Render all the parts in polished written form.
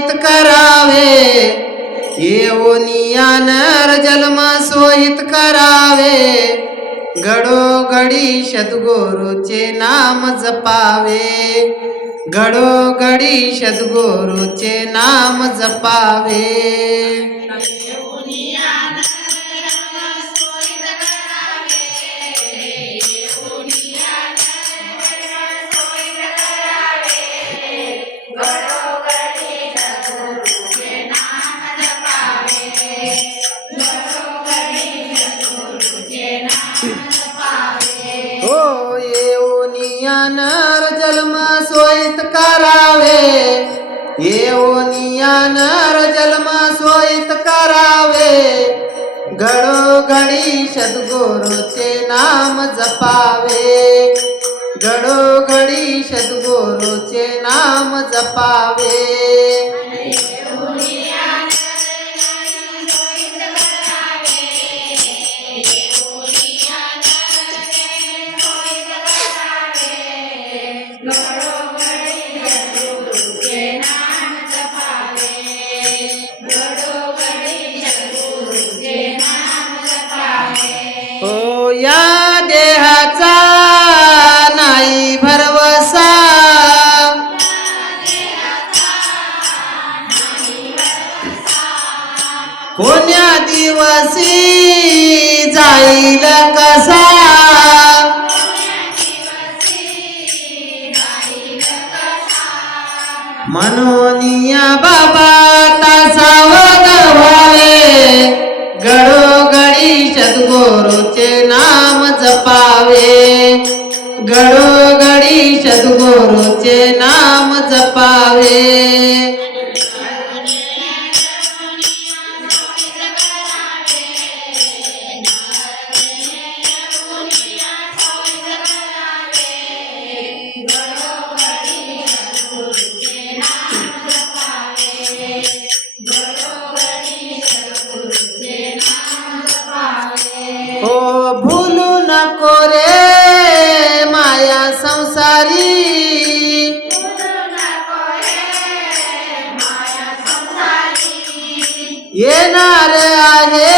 सोहित करावे, येऊनिया नर जन्म सोहित करावे, घडोघडी सद्गुरूचे नाम जपावे, घडोघडी सद्गुरूचे नाम जपावे. हो येऊनिया नर जन्म सोहित करावे, येऊनिया नर जन्म सोहित करावे, घडोघडी सद्गुरूचे नाम जपावे, घडोघडी सद्गुरूचे नाम जपावे. हो या देहाचा नाही भरवसा, कोण्या दिवशी जाईल कसा, मनोनिया बाबा तासावत व्हावे, घडोघडी सद्गुरूचे नाम जपावे, घडोघडी सद्गुरूचे नाम जपावे. हो भूलू नको रे माया संसारी, येणार आहे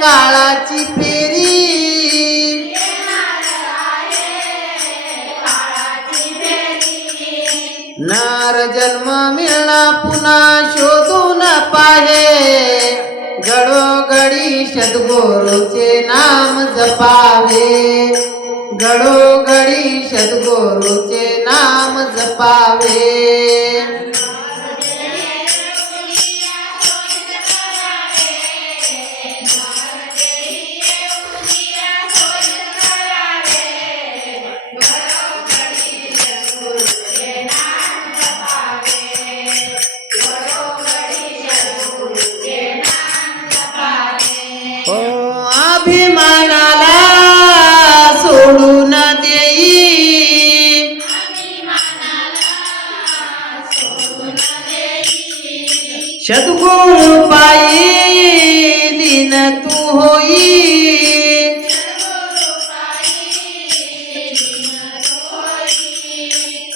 काळाची फेरी, नर जन्म मिळणार पुन्हा शोधून पाहे, घडोघडी सद्गुरूचे नाम जपावे, घडोघडी सद्गुरूचे नाम जपावे. हो अभिमानाला सोडून देई, सद्गुरू पायी लीन तू होई,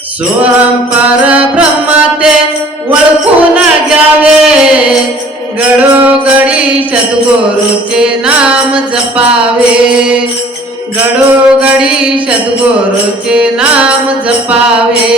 सोहम परब्रह्म ते ओळखून घ्यावे, घडोघडी सद्गुरूचे नाम जपावे, घडोघडी सद्गुरूचे नाम जपावे.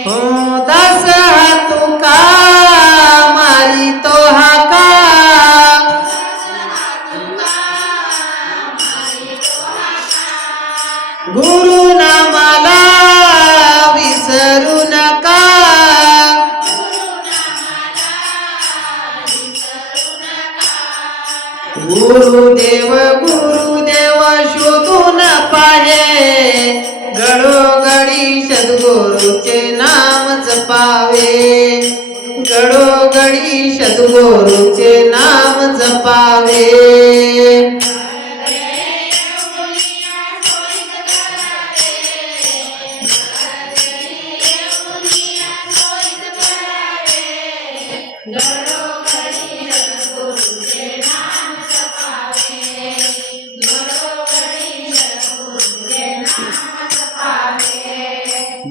हो दास तुका मारी तो हाका, गुरु नामाला विसरू नका, गुरुदेव गुरुदेव शोधून पाहे, घडोघडी सद्गुरूचे नाम जपावे, घडोघडी सद्गुरूचे नाम जपावे.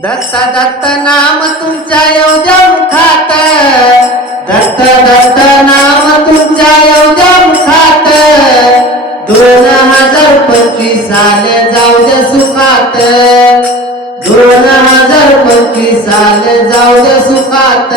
दत्त दत्त नाम तुमच्या एवढ्या मुखात, दत्त दत्त नाम तुमच्या एवढ्या मुखात, 2025 साले जाऊ दे सुखात, 2025 साले जाऊ दे सुखात.